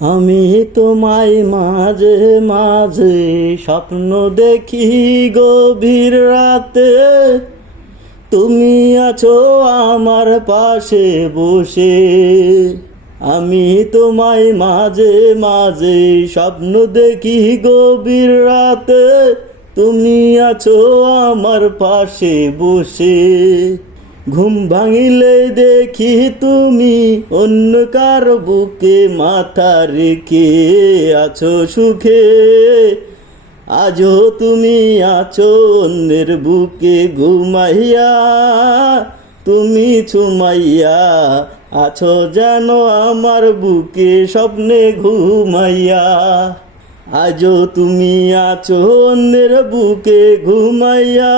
আমি তোমায় মাঝে মাঝে স্বপ্ন দেখি গভীর রাতে। তুমি আছো আমার পাশে বসে। আমি তোমায় মাঝে মাঝে স্বপ্ন দেখি গভীর রাতে। তুমি আছো আমার পাশে বসে। ঘুম ভাঙিলে দেখি তুমি অন্য কার বুকে মাথা রেখে আছো সুখে। আজও তুমি আছো অন্যের বুকে ঘুমাইয়া, তুমি ছুমাইয়া আছো যেন আমার বুকে স্বপ্নে ঘুমাইয়া। আজও তুমি আছো অন্যের বুকে ঘুমাইয়া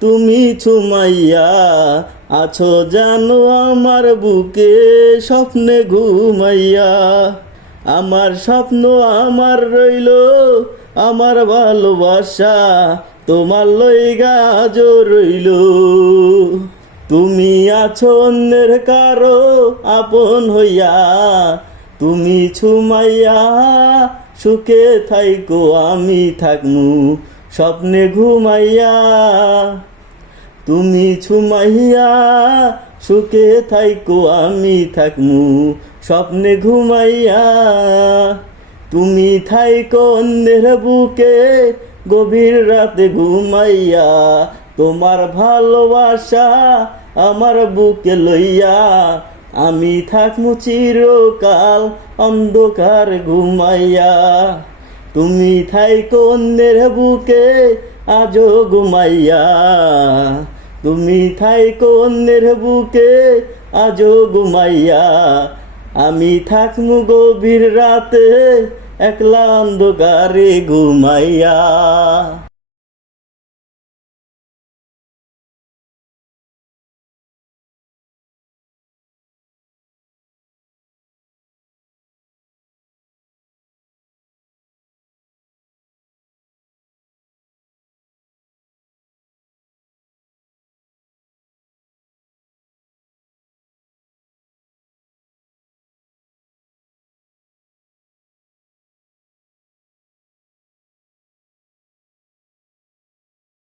তুমি ছুমাইয়া আছো জানো আমার বুকে স্বপ্নে ঘুমাইয়া। আমার স্বপ্ন আমার রইল, আমার ভালোবাসা তোমার লইগা আজও রইল। তুমি আছো অন্যের কারও আপন হইয়া, তুমি ছুমাইয়া সুখে থাইকো, আমি থাকমু স্বপ্নে ঘুমাইয়া। তুমি ছুমাইয়া সুখে থাইকো, আমি থাকমু স্বপ্নে ঘুমাইয়া। তুমি থাইকো অন্যের বুকে, গভীর রাতে ঘুমাইয়া। তোমার ভালোবাসা আমার বুকে লইয়া। আমি থাকমু চিরকাল অন্ধকার ঘুমাইয়া। তুমি থাইকো অন্যের বুকে আজও ঘুমাইয়া। তুমি থাইকো অন্যের বুকে আজো ঘুমাইয়া। আমি থাকমু গভীর রাতে, একলা অন্ধকারে ঘুমাইয়া।